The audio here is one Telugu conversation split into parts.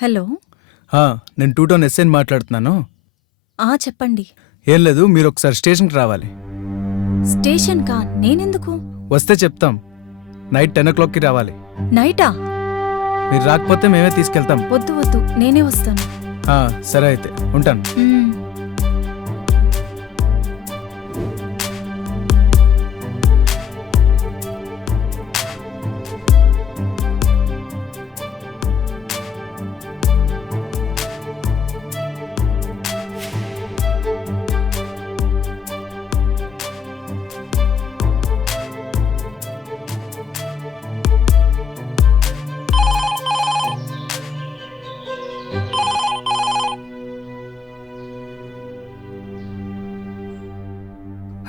హలో. నేను 2 టౌన్ ఎస్ఐని మాట్లాడుతున్నాను. చెప్పండి. ఏం లేదు, మీరు ఒకసారి స్టేషన్కి రావాలి. స్టేషన్ కా? నేనెందుకు? వస్తే చెప్తాం. నైట్ 10 o'clockకి రావాలి. నైటా? మీరు రాకపోతే మేమే తీసుకెళ్తాం. వద్దు వద్దు, నేనే వస్తాను. సరే అయితే ఉంటాను.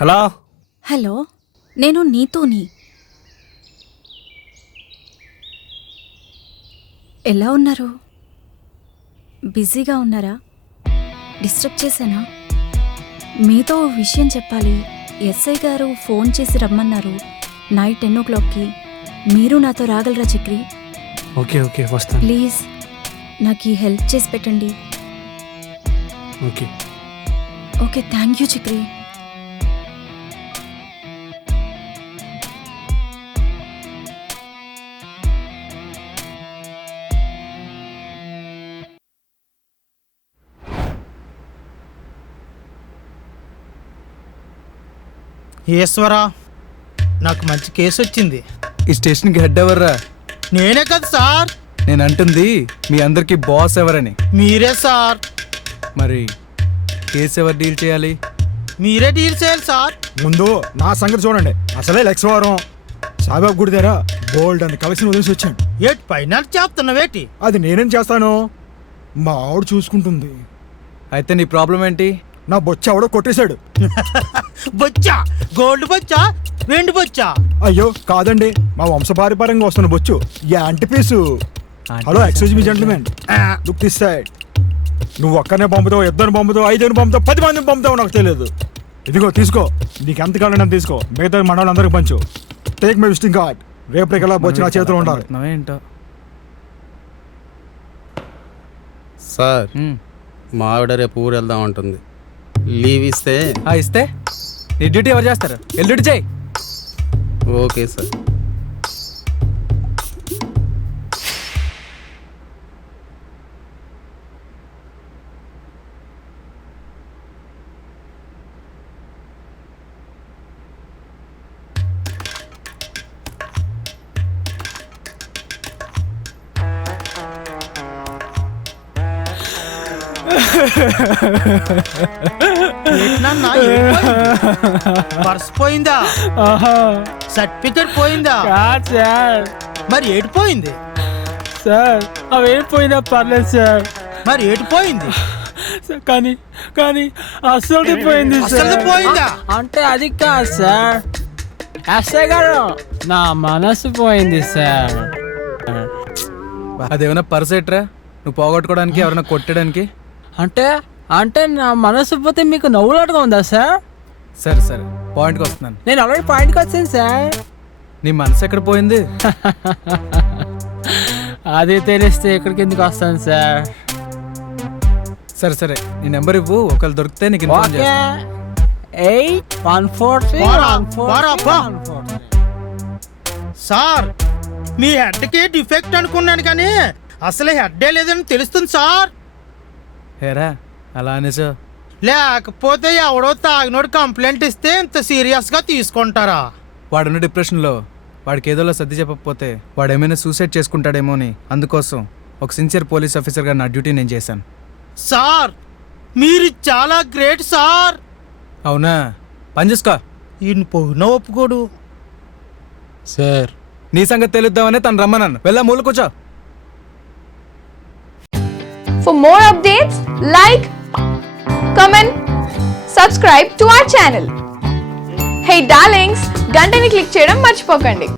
హలో. హలో, నేను నీతోని. ఎలా ఉన్నారు? బిజీగా ఉన్నారా? డిస్టర్బ్ చేశానా? మీతో ఓ విషయం చెప్పాలి. ఎస్ఐ గారు ఫోన్ చేసి రమ్మన్నారు నైట్ 10 o'clockకి. మీరు నాతో రాగలరా చక్రి? ఓకే ఓకే వస్తాను. ప్లీజ్ నాకు ఈ హెల్ప్ చేసి పెట్టండి. Okay okay, thank you Chakri. ఈశ్వరా, నాకు మంచి కేసు వచ్చింది. ఈ స్టేషన్కి హెడ్ ఎవర్రా? నేనే కదా సార్. నేను అంటుంది మీ అందరికి బాస్ ఎవరని. మీరే సార్. మరి కేసు ఎవరు డీల్ చేయాలి? మీరే డీల్ చేయాలి సార్. ముందు నా సంగతి చూడండి. అసలే లక్షవారం సాయిబాబు గుడి దగ్గర బోల్డ్ అని కలెక్షన్ వదిలేసి వచ్చాను. ఏటి ఫైనాన్స్ చేస్తున్నావేటి? అది నేనేం చేస్తాను, మా ఆవిడ చూసుకుంటుంది. అయితే నీ ప్రాబ్లం ఏంటి? నా బొచ్చ ఆవిడ కొట్టేశాడు. బొచ్చా? గోల్డ్ బొచ్చా? వెండి బొచ్చా? అయ్యో కాదండి, మా వంశపారంపర్యంగా వస్తున్న బొచ్చు. Antique piece. Hello, excuse me gentlemen, look this side. నువ్వు ఒక్కనే పంపుతావు, ఇద్దరిని పంపుతావు, 5 పంపుతావు, 10 మందిని పంపుతావు నాకు తెలియదు. ఇదిగో తీసుకో, నీకు ఎంత కావాలని తీసుకో. మిగతా మన వాళ్ళందరికీ పంచు. Take my visiting card. రేపటికల్లా బొచ్చు నా చేతిలో ఉండాలి. ఏంటో సార్, మా ఆవిడ రేపు ఊరు వెళ్దాం అంటుంది. లీవ్ ఇస్తే ఇస్తే నీ డ్యూటీ ఎవరు చేస్తారు? వెళ్ళి డ్యూటీ చేయి. Okay sir. పర్స్ పోయిందా? సర్టిఫికెట్ పోయిందా? సార్, మరి ఏటి పోయింది? సార్ అవేం పోయినా పర్లేదు సార్. మరి ఏటి పోయింది? కానీ కానీ అసలు పోయింది అసలు సార్. పోయిందా? అంటే అది కాదు సార్, ఎస్ఐ గారు నా మనసు పోయింది సార్. అదేమన్నా పర్స్ ఎట్రా? నువ్వు పోగొట్టుకోవడానికి, ఎవరైనా కొట్టడానికి? అంటే అంటే నా మనసు పోతే మీకు నవ్వులాటగా ఉందా సార్? సరే సరే, పాయింట్కి వస్తున్నాను. నేను ఆల్రెడీ పాయింట్కి వచ్చాను సార్. నీ మనసు ఎక్కడ పోయింది? అది తెలిస్తే ఎక్కడికి ఎందుకు వస్తాను సార్? సరే సరే, నీ నెంబర్ ఇవ్వు, ఒకళ్ళు దొరికితే నీకు ఇన్ఫార్మ్ ఓకే, చేస్తాను. 814 సార్, మీ హెడ్కి డిఫెక్ట్ అనుకున్నాను కానీ అసలు హెడ్డే లేదని తెలుస్తుంది సార్. హేరా అలా అనేసో. లేకపోతే ఎవడో తాగినోడు కంప్లైంట్ ఇస్తే ఇంత సీరియస్గా తీసుకుంటారా? వాడున్న డిప్రెషన్లో వాడికి ఏదోలా సర్ది చెప్పకపోతే వాడు ఏమైనా సూసైడ్ చేసుకుంటాడేమో అని, అందుకోసం ఒక సిన్సియర్ పోలీస్ ఆఫీసర్గా నా డ్యూటీ నేను చేశాను. సార్, మీరు చాలా గ్రేట్ సార్. అవునా? పని చూసుకో. ఈయన పోయినా ఒప్పుకోడు సార్. నీ సంగతి తెలుద్దామని తను రమ్మన్నాను. వెళ్ళా, మూల కూర్చో. For more updates, like, comment, subscribe to our channel. Hey darlings, గంటని click చేయడం మర్చిపోకండి.